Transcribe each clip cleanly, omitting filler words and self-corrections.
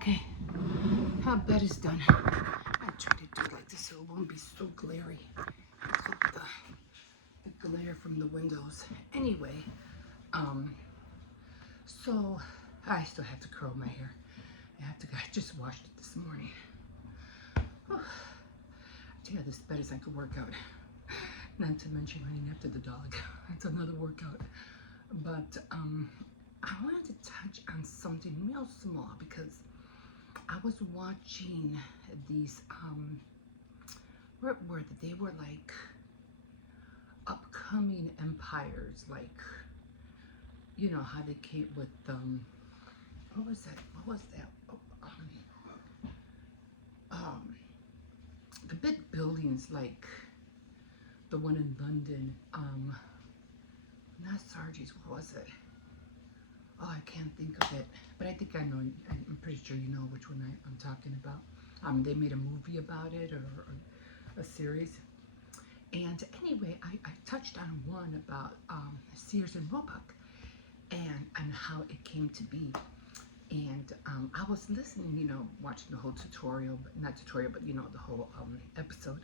Okay, our bed is done. I try to do it like this so it won't be so glary. With the glare from the windows. Anyway, um, so I still have to curl my hair. I just washed it this morning. Oh, yeah, this bed is like a workout. Not to mention running after the dog. It's another workout. But I wanted to touch on something real small because I was watching these what were they? They were like upcoming empires, like you know how they came with what was that? What was that? Oh, um, the big buildings like the one in London. Not Sargis. What was it? Oh, I can't think of it, but I think I know. I'm pretty sure you know which one I'm talking about. They made a movie about it or a series. And anyway, I touched on one about Sears and Roebuck and how it came to be. And I was listening, you know, watching the whole tutorial, but not tutorial, but you know, the whole episode.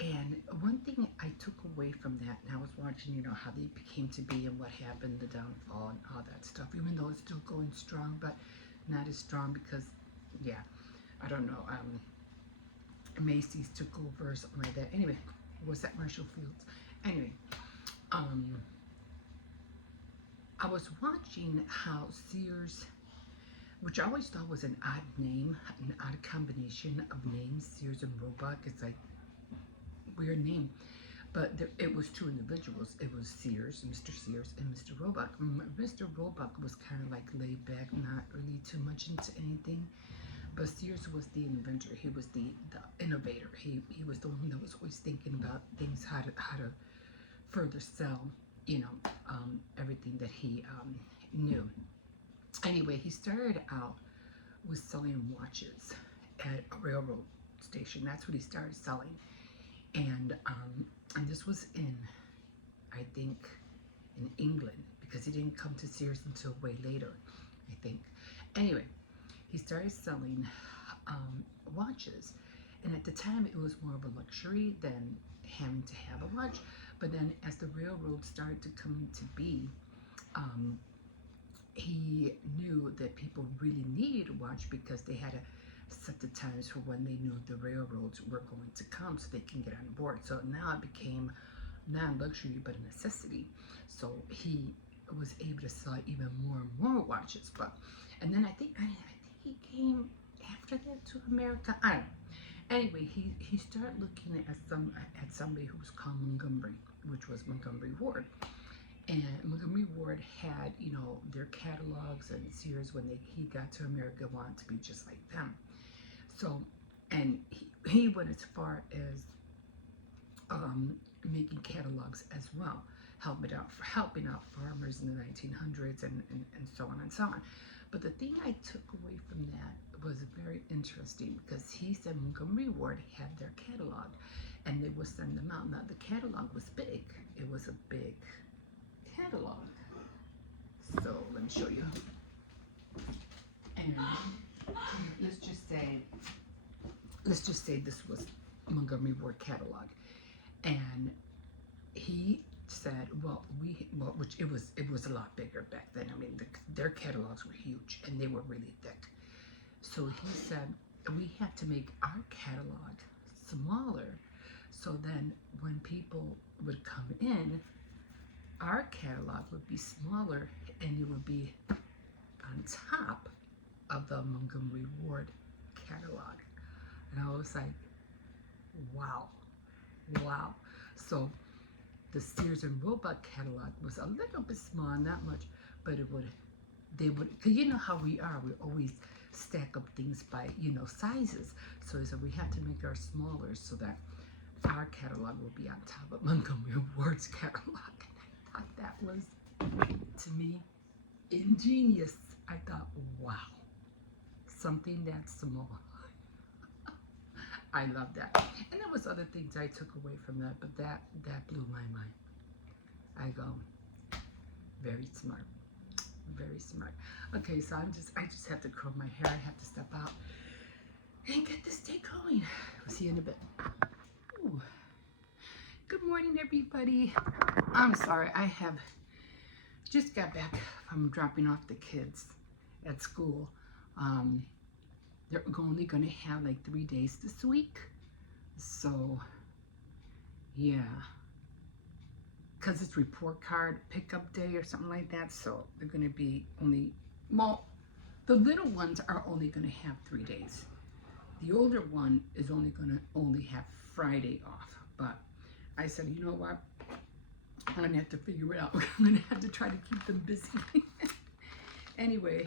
And one thing I took away from that, and I was watching, you know, how they came to be and what happened, the downfall and all that stuff, even though it's still going strong, but not as strong because, yeah, I don't know, Macy's took over or something like that. Anyway, was that Marshall Fields? Anyway, I was watching how Sears, which I always thought was an odd name, an odd combination of names, Sears and Roebuck. It's like weird name, but it was two individuals. It was Sears, Mr. Sears, and Mr. Roebuck. Mr. Roebuck was kind of like laid back, not really too much into anything. But Sears was the inventor. He was the innovator. He was the one that was always thinking about things, how to further sell, you know, everything that he knew. Anyway, he started out with selling watches at a railroad station. That's what he started selling, and this was in, I think, in England because he didn't come to Sears until way later, I think. Anyway, he started selling watches, and at the time it was more of a luxury than having to have a watch. But then as the railroad started to come into be, he knew that people really needed a watch because they had to set the times for when they knew the railroads were going to come so they can get on board. So now it became not luxury but a necessity. So he was able to sell even more and more watches. But and then I think he came after that to America. I don't know. Anyway, he started looking at somebody who was called Montgomery, which was Montgomery Ward. And Montgomery Ward had, you know, their catalogs, and Sears, when he got to America, wanted to be just like them. So, and he went as far as making catalogs as well, helping out farmers in the 1900s and so on and so on. But the thing I took away from that was very interesting because he said Montgomery Ward had their catalog and they would send them out. Now the catalog was big. It was a big catalog. So let me show you. And let's just say this was Montgomery Ward catalog. And he said, which it was a lot bigger back then. I mean, their catalogs were huge and they were really thick. So he said, we have to make our catalog smaller so then when people would come in, our catalog would be smaller and it would be on top of the Montgomery Ward catalog. And I was like, wow. So the Sears and Roebuck catalog was a little bit small, not much, but they would, because you know how we always stack up things by, you know, sizes. So he said we have to make ours smaller so that our catalog will be on top of Montgomery Ward's catalog. And I thought that was, to me, ingenious. I thought, wow, something that small. I love that. And there was other things I took away from that, but that blew my mind. I go, very smart, Very smart. Okay, so I just have to curl my hair. I have to step out and get this day going. We'll see you in a bit. Ooh. Good morning, everybody. I'm sorry, I have just got back from dropping off the kids at school. They're only going to have like 3 days this week. So, yeah. Because it's report card pickup day or something like that. So they're going to be only, well, the little ones are only going to have 3 days. The older one is only going to only have Friday off. But I said, you know what? I'm going to have to figure it out. I'm going to have to try to keep them busy. Anyway.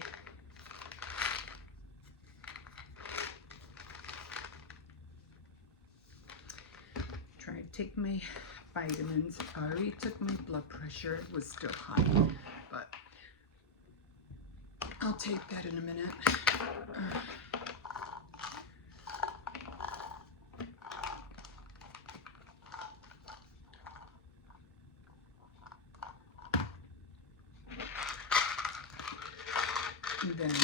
Try to take my vitamins. I already took my blood pressure. It was still high. But I'll take that in a minute. And then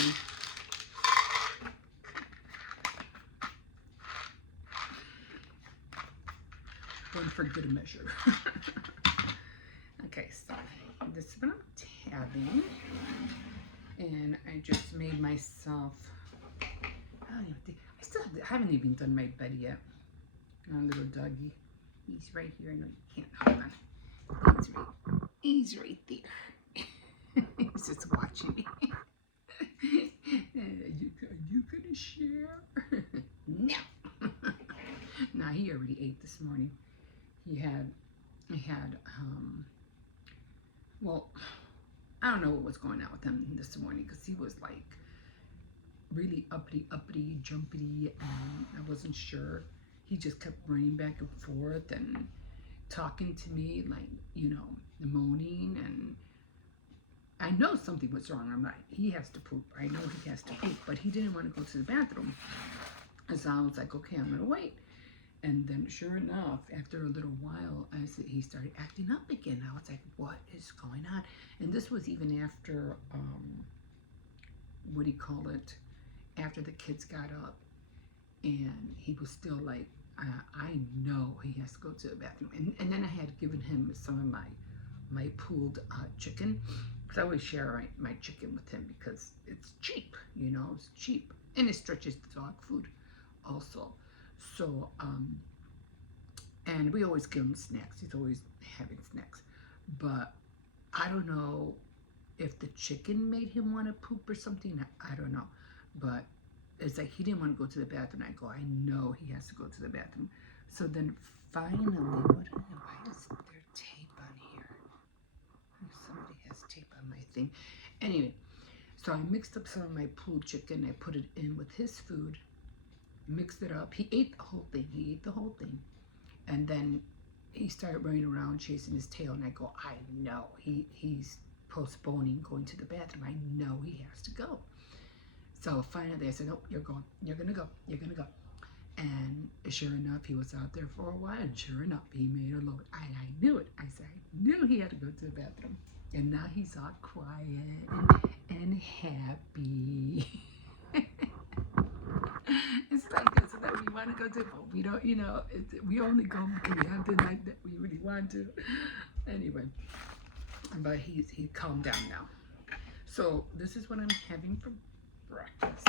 one for good measure. Okay, so this is what I'm tabbing. And I just made myself, I haven't even done my bed yet. Our little doggy, he's right here. No, you can't, hold on. He's right there. He's just watching me. Are you gonna share? No. Nah, he already ate this morning. He had, well, I don't know what was going on with him this morning because he was like really uppity, jumpity, and I wasn't sure. He just kept running back and forth and talking to me like, you know, moaning, and I know something was wrong. I'm like, he has to poop. I know he has to poop, but he didn't want to go to the bathroom. And so I was like, okay, I'm gonna wait. And then sure enough, after a little while, he started acting up again. I was like, what is going on? And this was even after, what do you call it? After the kids got up, and he was still like, I know he has to go to the bathroom. And then I had given him some of my pulled chicken. Because I always share my chicken with him because it's cheap, you know, it's cheap. And it stretches the dog food also. So, and we always give him snacks. He's always having snacks. But I don't know if the chicken made him want to poop or something. I don't know. But it's like he didn't want to go to the bathroom. I go, I know he has to go to the bathroom. So then finally, why is there tape on here? Somebody has tape on my thing. Anyway, so I mixed up some of my pulled chicken. I put it in with his food. Mixed it up. He ate the whole thing. And then he started running around chasing his tail, and I go, I know he's postponing going to the bathroom. I know he has to go. So finally I said, nope, you're gonna go. And sure enough, he was out there for a while, and sure enough, he made a load. I knew it. I said, I knew he had to go to the bathroom. And now he's all quiet and happy. It's like this, that we want to go to, but we don't, you know, we only go because we have the night that we really want to. Anyway, but he calmed down now. So this is what I'm having for breakfast.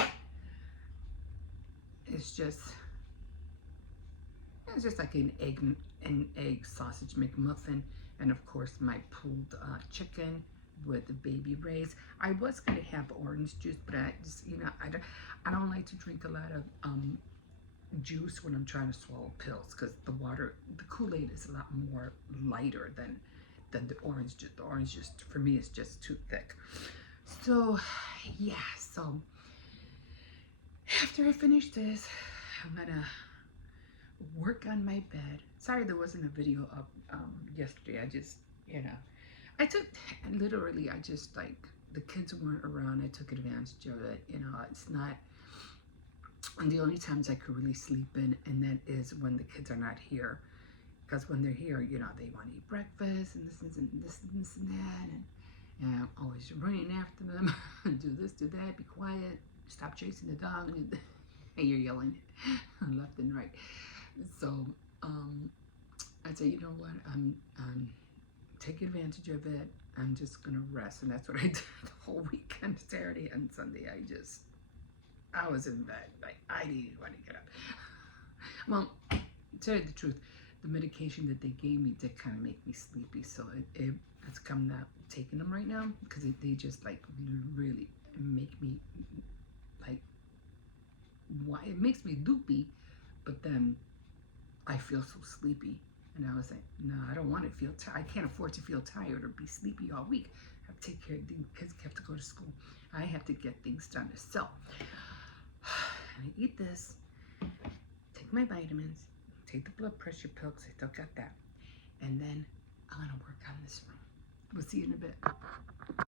It's just like an egg sausage McMuffin, and of course my pulled chicken with the baby rays. I was gonna have orange juice, but I just, you know, I don't like to drink a lot of juice when I'm trying to swallow pills, because the Kool-Aid is a lot more lighter than the orange juice. The orange juice for me is just too thick. So yeah, so after I finish this, I'm gonna work on my bed. Sorry there wasn't a video up yesterday. I just, you know, I just like, the kids weren't around. I took advantage of it. You know, it's not, and the only times I could really sleep in, and that is when the kids are not here. Because when they're here, you know, they want to eat breakfast and this and that, And I'm always running after them. Do this, do that, be quiet, stop chasing the dog. And you're yelling left and right. So I say, you know what, I'm take advantage of it. I'm just gonna rest. And that's what I did the whole weekend, Saturday and Sunday. I was in bed. Like, I didn't want to get up. Well, to tell you the truth, the medication that they gave me did kind of make me sleepy. So it's come not taking them right now because they just like really make me like, why it makes me loopy, but then I feel so sleepy. And I was like, no, I don't want to feel tired. I can't afford to feel tired or be sleepy all week. I have to take care of things. Kids have to go to school. I have to get things done. So I eat this, take my vitamins, take the blood pressure pill because I still got that. And then I'm going to work on this room. We'll see you in a bit.